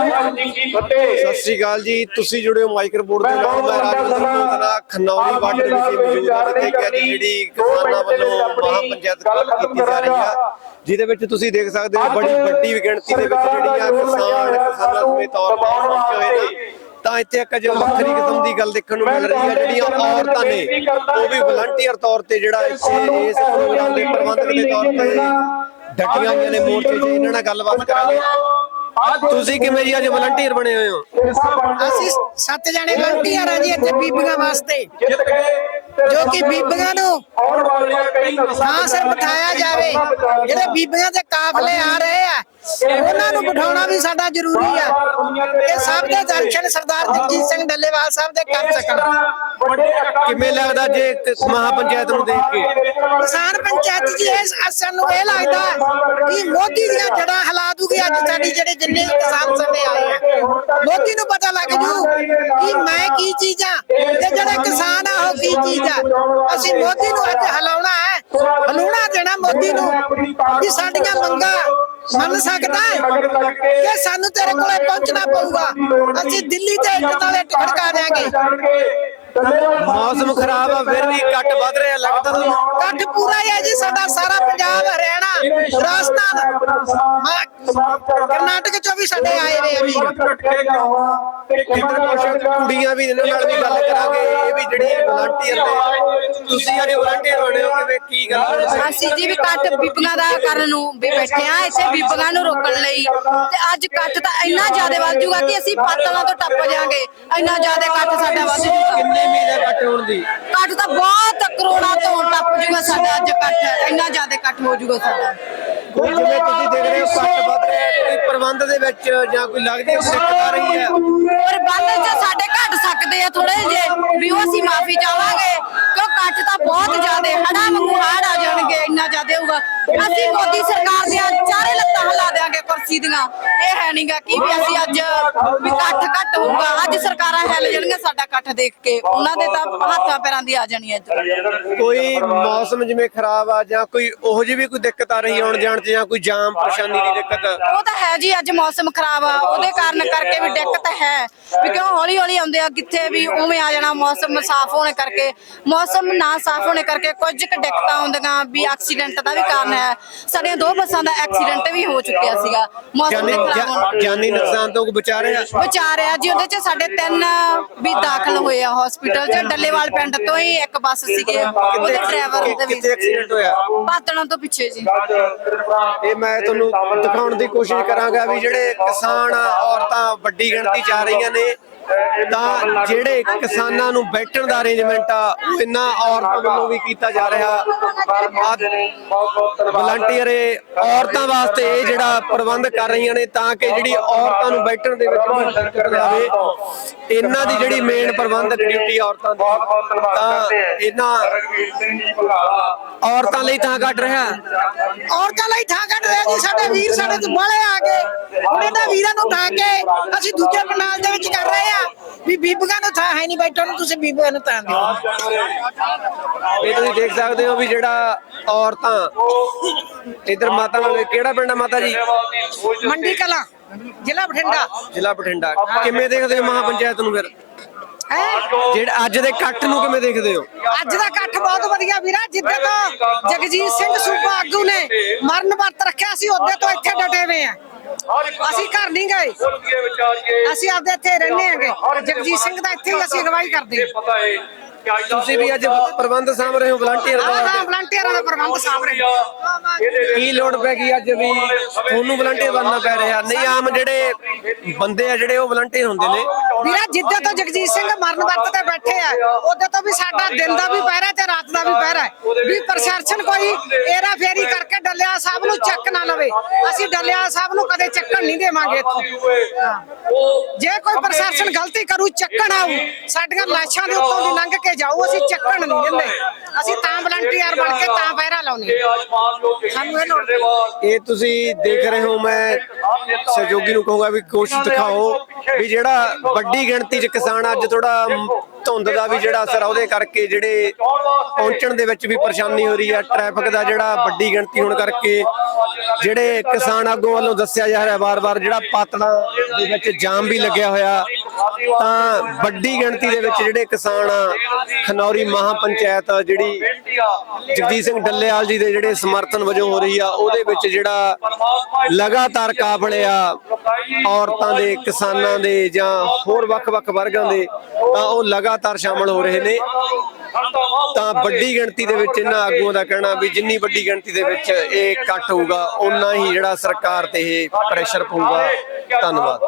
ਸਤਿ ਸ਼੍ਰੀ ਅਕਾਲ ਜੀ। ਤੁਸੀਂ ਜੁੜੇ ਹੋ ਮਾਈਕਰ ਬੋਰਡ ਦੇ ਨਾਲ। ਮੈਂ ਰਾਜੂ ਖਨੌਰੀ ਵਾਰਡ ਦੇ ਵਿੱਚ ਮੌਜੂਦ ਹਾਂ। ਜਿੱਥੇ ਕਿ ਅੱਜ ਜਿਹੜੀ ਕਿਸਾਨਾਂ ਵੱਲੋਂ ਮਹਾ ਪੰਚਾਇਤ ਕੱਲ ਕੀਤੀ ਜਾ ਰਹੀ ਆ ਜਿਹਦੇ ਵਿੱਚ ਤੁਸੀਂ ਦੇਖ ਸਕਦੇ ਹੋ ਬੜੀ ਵੱਡੀ ਗਿਣਤੀ ਦੇ ਵਿੱਚ ਜਿਹੜੀਆਂ ਕਿਸਾਨ ਕਿਸਾਨਾਂ ਸਮੇਤ ਤੌਰ ਤੇ ਪਹੁੰਚੇ ਹੋਏ ਨੇ। ਤਾਂ ਇੱਥੇ ਇੱਕ ਜੋ ਵੱਖਰੀ ਕਿਸਮ ਦੀ ਗੱਲ ਦੇਖਣ ਨੂੰ ਮਿਲ ਰਹੀ ਹੈ ਜਿਹੜੀਆਂ ਔਰਤਾਂ ਨੇ ਉਹ ਵੀ ਵਲੰਟੀਅਰ ਤੌਰ ਤੇ ਜਿਹੜਾ ਇੱਥੇ ਇਸ ਪ੍ਰੋਗਰਾਮ ਦੇ ਪ੍ਰਬੰਧਕ ਦੇ ਤੌਰ ਤੇ ਡਟੀਆਂ ਹੋਈਆਂ ਨੇ ਮੋਰਚੇ 'ਚ ਇਹਨਾਂ ਨਾਲ ਗੱਲਬਾਤ ਕਰਾਂਗੇ। ਤੁਸੀਂ ਕਿਵੇਂ ਜੀ ਅੱਜ ਵਲੰਟੀਅਰ ਬਣੇ ਹੋਏ ਹੋ? ਅਸੀਂ ਸੱਤ ਜਣੇ ਵਲੰਟੀਅਰ ਆ ਜੀ ਇੱਥੇ ਬੀਬੀਆਂ ਵਾਸਤੇ। ਜਿੱਤ ਗਏ ਜੋ ਕਿ ਬੀਬੀਆਂ ਨੂੰ ਆਉਣ ਵਾਲੀਆਂ ਕਈ ਥਾਂ ਸਿਰ ਬਿਠਾਇਆ ਜਾਵੇ। ਜਿਹੜੇ ਬੀਬੀਆਂ ਦੇ ਕਾਫਲੇ ਆ ਰਹੇ ਆ ਉਹਨਾਂ ਨੂੰ ਬਿਠਾਉਣਾ ਵੀ ਸਾਡਾ ਜ਼ਰੂਰੀ ਆ। ਇਹ ਸਭ ਦੇ ਦਰਸ਼ਨ ਸਰਦਾਰ ਜਗਜੀਤ ਸਿੰਘ ਡੱਲੇਵਾਲ ਸਾਹਿਬ ਦੇ ਕਰ ਸਕਣ। ਕਿਵੇਂ ਲੱਗਦਾ ਜੇ ਇੱਕ ਮਹਾ ਪੰਚਾਇਤ ਨੂੰ ਦੇਖ ਕੇ? ਕਿਸਾਨ ਪੰਚਾਇਤ ਜੀ ਇਸ ਅਸਰ ਨੂੰ ਇਹ ਲੱਗਦਾ ਕਿ ਮੋਦੀ ਦੀਆਂ ਜੜਾਂ ਹਿਲਾ ਦੂਗੀ ਅੱਜ ਸਾਡੀ ਜਿਹੜੇ ਜਿੰਨੇ ਕਿਸਾਨ ਸਾਡੇ ਆਏ ਆ। ਮੋਦੀ ਨੂੰ ਪਤਾ ਲੱਗ ਜੂ ਕਿ ਮੈਂ ਕੀ ਚੀਜ਼ ਤੇ ਜਿਹੜੇ ਕਿਸਾਨ ਆ ਉਹ ਕੀ ਚੀਜ਼ ਅਸੀਂ ਮੋਦੀ ਨੂੰ ਅੱਜ ਹਿਲਾਉਣਾ ਹੈ। ਹਲੂਣਾ ਦੇਣਾ ਮੋਦੀ ਨੂੰ ਕਿ ਸਾਡੀਆਂ ਮੰਗਾਂ ਮੰਨ ਸਕਦਾ ਹੈ ਕਿ ਸਾਨੂੰ ਤੇਰੇ ਕੋਲੇ ਪਹੁੰਚਣਾ ਪਊਗਾ। ਅਸੀਂ ਦਿੱਲੀ ਤੇ ਇੱਟ ਨਾਲੇ ਖੜਕਾ ਦੇਾਂਗੇ ਮੌਸਮ ਖਰਾਬ ਆ ਫਿਰ ਵੀ ਕੱਟ ਵੱਧ ਰਿਹਾ ਲੱਗਦਾ ਤੁਹਾਨੂੰ? ਕੱਠ ਪੂਰਾ ਹੀ ਹੈ ਜੀ ਸਾਡਾ ਸਾਰਾ ਪੰਜਾਬ ਰਾਜਸਥਾਨ ਮਾ- ਕਰਨਾਟਕ ਚੋਂ ਵੀ ਸਾਡੇ ਆਏ ਨੇ ਵੀਰ ਕੁੜੀਆਂ ਵੀ ਇਹਨਾਂ ਨਾਲ ਵੀ ਗੱਲ ਕਰਾਂਗੇ, ਇਹ ਵੀ ਜਿਹੜੀ ਵਲੰਟੀਅਰ ਨੇ ਤੁਸੀਂ ਅੱਜ ਵਲੰਟੀਅਰ ਬਣੇ ਹੋ ਕਿਵੇਂ ਕੀ ਗੱਲ ਅਸੀਂ ਜੀ ਵੀ ਕੱਟ ਬੀਬੀਆਂ ਦਾ ਕਰਨ ਨੂੰ ਵੀ ਬੈਠੇ ਆ ਇੱਥੇ ਬੀਬੀਆਂ ਨੂੰ ਰੋਕਣ ਲਈ। ਤੇ ਅੱਜ ਕੱਟ ਤਾਂ ਇੰਨਾ ਜ਼ਿਆਦਾ ਵੱਧ ਜੂਗਾ ਕਿ ਅਸੀਂ ਪਾਤਲਾਂ ਤੋਂ ਟੱਪ ਜਾਾਂਗੇ। ਇੰਨਾ ਜ਼ਿਆਦਾ ਕੱਟ ਸਾਡਾ ਵੱਧ ਜੂਗਾ। ਕਿੰਨੇ ਮਹੀਨੇ ਕੱਟ ਹੋਣ ਦੀ? ਕੱਟ ਤਾਂ ਬਹੁਤ ਕਰੋੜਾਂ ਤੋਂ ਟੱਪ ਜੂਗਾ ਸਾਡਾ ਅੱਜ ਕੱਟ। ਇੰਨਾ ਜ਼ਿਆਦਾ ਕੱਟ ਹੋ ਜੂਗਾ ਸਾਡਾ। ਜਿਵੇਂ ਤੁਸੀਂ ਦੇਖ ਰਹੇ ਹੋ ਕੱਟ ਵੱਧ ਰਿਹਾ ਕੋਈ ਪ੍ਰਬੰਧ ਦੇ ਵਿੱਚ ਜਾਂ ਕੋਈ ਲੱਗਦੀ ਦਿੱਕਤ ਆ ਰਹੀ ਹੈ? ਪਰ ਬੰਦ ਚ ਸਾਡੇ ਘਟ ਸਕਦੇ ਆ ਥੋੜੇ ਜੇ ਵੀ ਉਹ ਅਸੀਂ ਮਾਫੀ ਚਾਹਾਂਗੇ। ਅਸੀਂ ਮੋਦੀ ਸਰਕਾਰ ਦੀਆਂ ਕੁਰਸੀ ਦੀਆਂ। ਇਹ ਹੈ ਨਹੀਂਗਾ ਕਿ ਵੀ ਅਸੀਂ ਅੱਜ ਵੀ ਕੱਟ ਘੱਟ ਹੋਊਗਾ। ਅੱਜ ਸਰਕਾਰਾਂ ਹਿੱਲ ਜਾਣਗੀਆਂ ਸਾਡਾ ਇਕੱਠ ਦੇਖ ਕੇ। ਉਹਨਾਂ ਦੇ ਤਾਂ ਹੱਥਾਂ ਪੈਰਾਂ ਦੀ ਆ ਜਾਣੀ ਅੱਜ ਕੋਈ ਮੌਸਮ ਜਿਵੇਂ ਖਰਾਬ ਆ ਜਾਂ ਕੋਈ ਉਹੋ ਜਿਹੀ ਵੀ ਕੋਈ ਦਿੱਕਤ ਆ ਰਹੀ ਆਉਣ ਜਾਣ 'ਚ ਜਾਂ ਕੋਈ ਜਾਮ ਪਰੇਸ਼ਾਨੀ ਦੀ ਦਿੱਕਤ? ਉਹ ਤਾਂ ਹੈ ਜੀ ਅੱਜ ਮੌਸਮ ਖਰਾਬ ਆ। ਉਹਦੇ ਕਾਰਨ ਕਰਕੇ ਵੀ ਦਿੱਕਤ ਹੈ। ਵੀ ਕਿਉਂ ਹੌਲੀ ਹੌਲੀ ਆਉਂਦੇ ਆ? ਕਿੱਥੇ ਵੀ ਉਵੇਂ ਆ ਜਾਣਾ ਮੌਸਮ ਸਾਫ਼ ਹੋਣੇ ਕਰਕੇ। ਮੌਸਮ ਨਾ ਸਾਫ਼ ਹੋਣੇ ਕਰਕੇ ਕੁਝ ਕੁ ਦਿੱਕਤਾਂ ਆਉਂਦੀਆਂ ਵੀ ਐਕਸੀਡੈਂਟ ਦਾ ਵੀ ਕਾਰਨ ਹੈ। ਸਾਡੀਆਂ ਦੋ ਬੱਸਾਂ ਦਾ ਐਕਸੀਡੈਂਟ ਵੀ ਹੋ ਚੁੱਕਿਆ ਸੀਗਾ। ਮੌਸਮ ਜਾਨੀ ਦੇ ਖਰਾਬ ਹੋਣ ਜਾ- ਜਾਨੀ ਨੁਕਸਾਨ ਤੋਂ ਬਚਾ ਰਿਹਾ? ਵਿਚਾਰ ਆ ਜੀ ਉਹਦੇ ਚ ਸਾਡੇ ਤਿੰਨ ਵੀ ਦਾਖਲ ਹੋਏ ਆ ਹਸਪੀਟਲ ਚ। ਡੱਲੇਵਾਲ ਪਿੰਡ ਤੋਂ ਹੀ ਇੱਕ ਬੱਸ ਸੀਗੇ। ਉਹਦੇ ਡਰਾਈਵਰ ਦੇ ਵੀ ਕਿੱਥੇ ਐਕਸੀਡੈਂਟ ਹੋਇਆ? ਬਾਤਣਾ ਤੋਂ ਪਿੱਛੇ ਜੀ। ਇਹ ਮੈਂ ਤੁਹਾਨੂੰ ਦਿਖਾਉਣ ਦੀ ਕੋਸ਼ਿਸ਼ ਕਰਾਂਗਾ ਵੀ ਜਿਹੜੇ ਕਿਸਾਨ ਔਰਤਾਂ ਵੱਡੀ ਗਿਣਤੀ ਚ ਆ ਰਹੀਆਂ ਨੇ ਤਾਂ ਜਿਹੜੇ ਕਿਸਾਨਾਂ ਨੂੰ ਬੈਠਣ ਦਾ ਅਰੇਂਜਮੈਂਟ ਆ, ਉਹ ਇਹਨਾਂ ਔਰਤਾਂ ਵੱਲੋਂ ਵੀ ਕੀਤਾ ਜਾ ਰਿਹਾ। ਵਲੰਟੀਅਰ ਔਰਤਾਂ ਵਾਸਤੇ ਇਹ ਜਿਹੜਾ ਪ੍ਰਬੰਧ ਕਰ ਰਹੀਆਂ ਨੇ ਤਾਂ ਕਿ ਜਿਹੜੀ ਔਰਤਾਂ ਨੂੰ ਬੈਠਣ ਦੇ ਵਿੱਚ ਵੀ ਦਿੱਕਤ ਇਹਨਾਂ ਦੀ ਜਿਹੜੀ ਮੇਨ ਪ੍ਰਬੰਧਕ ਡਿਊਟੀ ਔਰਤਾਂ ਦੀ, ਤਾਂ ਇਹਨਾਂ ਔਰਤਾਂ ਲਈ ਥਾਂ ਕੱਢ ਰਿਹਾ। ਔਰਤਾਂ ਲਈ ਥਾਂ ਕੱਢ ਰਿਹਾ ਜੀ, ਸਾਡੇ ਵੀਰ ਸਾਡੇ ਤੋਂ ਬਾਹਲੇ ਆ ਗਏ ਹੁਣ ਇਹਨਾਂ ਵੀਰਾਂ ਨੂੰ ਉਠਾ ਕੇ ਅਸੀਂ ਦੂਜੇ ਪੰਡਾਲ ਦੇ ਵਿੱਚ ਕਰ ਰਹੇ ਆ। ਵੀ ਬੀਬੀਆਂ ਨੂੰ ਥਾਂ ਹੈ ਨਹੀਂ ਬੈਠਣ ਨੂੰ ਤੁਸੀਂ ਬੀਬੀਆਂ ਨੂੰ ਥਾਂ ਦਿਓ। ਇਹ ਤੁਸੀਂ ਦੇਖ ਸਕਦੇ ਹੋ ਵੀ ਜਿਹੜਾ ਔਰਤਾਂ ਇਧਰ ਮਾਤਾ ਨਾਲ ਕਿਹੜਾ ਪਿੰਡ ਆ ਮਾਤਾ ਜੀ? ਮੰਡੀ ਕਲਾ ਜ਼ਿਲ੍ਹਾ ਬਠਿੰਡਾ। ਜ਼ਿਲ੍ਹਾ ਬਠਿੰਡਾ। ਕਿਵੇਂ ਦੇਖਦੇ ਹੋ ਮਹਾ ਪੰਚਾਇਤ ਨੂੰ ਫਿਰ? ਜਿਹੜਾ ਅੱਜ ਦੇ ਇਕੱਠ ਨੂੰ ਕਿਵੇਂ ਦੇਖਦੇ ਹੋ? ਅੱਜ ਦਾ ਇਕੱਠ ਬਹੁਤ ਵਧੀਆ ਵੀਰਾ ਜਿੱਦੇ ਤੋਂ ਜਗਜੀਤ ਸਿੰਘ ਸੂਬਾ ਆਗੂ ਨੇ ਮਰਨ ਵਰਤ ਰੱਖਿਆ ਸੀ ਉਹਦੇ ਤੋਂ ਇੱਥੇ ਡਟੇ ਹੋਏ ਆ। ਅਸੀਂ ਘਰ ਨਹੀਂ ਗਏ। ਅਸੀਂ ਆਪਦੇ ਇੱਥੇ ਰਹਿੰਦੇ ਆਂਗੇ ਜਗਜੀਤ ਸਿੰਘ ਦਾ ਇੱਥੇ ਹੀ ਅਸੀਂ ਅਗਵਾਈ ਕਰਦੇ ਹਾਂ। ਤੁਸੀਂ ਵੀ ਅੱਜ ਪ੍ਰਬੰਧ ਸਾਂਭ ਰਹੇ ਹੋ ਵਲੰਟੀਅਰ ਹਾਂ ਹਾਂ ਦਾ ਵਲੰਟੀਅਰਾਂ ਦਾ ਪ੍ਰਬੰਧ ਸਾਂਭ ਰਹੇ ਹਾਂ। ਕੀ ਲੋੜ ਪੈ ਗਈ ਅੱਜ ਵੀ ਤੁਹਾਨੂੰ ਵਲੰਟੀਅਰ ਬਣਨਾ ਪੈ ਰਿਹਾ? ਨਹੀਂ ਆਮ ਜਿਹੜੇ ਬੰਦੇ ਆ ਜਿਹੜੇ ਉਹ ਵਲੰਟੀਅਰ ਹੁੰਦੇ ਨੇ। ਵੀਰਾ ਜਿੱਦੇ ਤੋਂ ਜਗਜੀਤ ਸਿੰਘ ਮਰਨ ਵਰਤ ਤੇ ਬੈਠੇ ਆ ਉਹਦੇ ਤੋਂ ਵੀ ਸਾਡਾ ਦਿਨ ਦਾ ਵੀ ਪਹਿਰਾ ਤੇ ਰਾਤ ਦਾ ਵੀ ਪਹਿਰਾ ਹੈ। ਵੀ ਪ੍ਰਸ਼ਾਸਨ ਕੋਈ ਏਰਾ ਫੇਰੀ ਕਰਕੇ ਡੱਲਿਆ ਸਾਹਿਬ ਨੂੰ ਚੱਕ ਨਾ ਲਵੇ। ਅਸੀਂ ਡੱਲਿਆ ਸਾਹਿਬ ਨੂੰ ਕਦੇ ਚੱਕਣ ਨਹੀਂ ਦੇਵਾਂਗੇ ਇੱਥੋਂ। ਜੇ ਕੋਈ ਪ੍ਰਸ਼ਾਸਨ ਗਲਤੀ ਕਰੂ ਚੱਕਣ ਆਊ ਸਾਡੀਆਂ ਲਾਸ਼ਾਂ ਦੇ ਉੱਤੋਂ ਦੀ ਲੰਘ ਕੇ ਜਾਊ ਅਸੀਂ ਚੱਕਣ ਨਹੀਂ ਦਿੰਦੇ। ਅਸੀਂ ਤਾਂ ਵਲੰਟੀਅਰ ਬਣ ਕੇ ਤਾਂ ਪਹਿਰਾ ਲਾਉਨੇ ਸਾਨੂੰ ਇਹ ਤੁਸੀਂ ਦੇਖ ਰਹੇ ਹੋ ਮੈਂ ਸਹਿਯੋਗੀ ਨੂੰ ਕਹੂੰਗਾ ਵੀ ਕੋਸ਼ਿਸ਼ ਦਿਖਾਓ ਵੀ ਜਿਹੜਾ ਵੱਡੀ ਗਿਣਤੀ 'ਚ ਕਿਸਾਨ ਅੱਜ ਥੋੜਾ ਧੁੰਦ ਦਾ ਵੀ ਜਿਹੜਾ ਅਸਰ ਆ ਉਹਦੇ ਕਰਕੇ ਜਿਹੜੇ ਪਹੁੰਚਣ ਦੇ ਵਿੱਚ ਵੀ ਪਰੇਸ਼ਾਨੀ ਹੋ ਰਹੀ ਹੈ ਟ੍ਰੈਫਿਕ ਦਾ ਜਿਹੜਾ ਵੱਡੀ ਗਿਣਤੀ ਹੋਣ ਕਰਕੇ ਜਿਹੜੇ ਕਿਸਾਨ ਆਗੂ ਵੱਲੋਂ ਦੱਸਿਆ ਜਾ ਰਿਹਾ ਵਾਰ-ਵਾਰ ਜਿਹੜਾ ਪਾਤੜਾ ਦੇ ਵਿੱਚ ਜਾਮ ਵੀ ਲੱਗਿਆ ਹੋਇਆ। ਤਾਂ ਵੱਡੀ ਗਿਣਤੀ ਦੇ ਵਿੱਚ ਜਿਹੜੇ ਕਿਸਾਨ ਆ, ਖਨੌਰੀ ਮਹਾ ਪੰਚਾਇਤ ਜਿਹੜੀ ਜਗਜੀਤ ਸਿੰਘ ਡੱਲੇਵਾਲ ਜੀ ਦੇ ਜਿਹੜੇ ਸਮਰਥਨ ਵਜੋਂ ਹੋ ਰਹੀ ਆ, ਉਹਦੇ ਵਿੱਚ ਜਿਹੜਾ ਲਗਾਤਾਰ ਕਾਫਲੇ ਆ ਔਰਤਾਂ ਦੇ, ਕਿਸਾਨਾਂ ਦੇ ਜਾਂ ਹੋਰ ਵੱਖ-ਵੱਖ ਵਰਗਾਂ ਦੇ, ਤਾਂ ਉਹ ਲਗਾਤਾਰ ਸ਼ਾਮਲ ਹੋ ਰਹੇ ਨੇ। ਤਾਂ ਵੱਡੀ ਗਿਣਤੀ ਦੇ ਵਿੱਚ ਇਹਨਾਂ ਆਗੂਆਂ ਦਾ ਕਹਿਣਾ ਵੀ ਜਿੰਨੀ ਵੱਡੀ ਗਿਣਤੀ ਦੇ ਵਿੱਚ ਇਹ ਇਕੱਠ ਹੋਊਗਾ, ਓਨਾ ਹੀ ਜਿਹੜਾ ਸਰਕਾਰ ਤੇ ਇਹ ਪ੍ਰੈਸ਼ਰ ਪਊਗਾ। ਧੰਨਵਾਦ।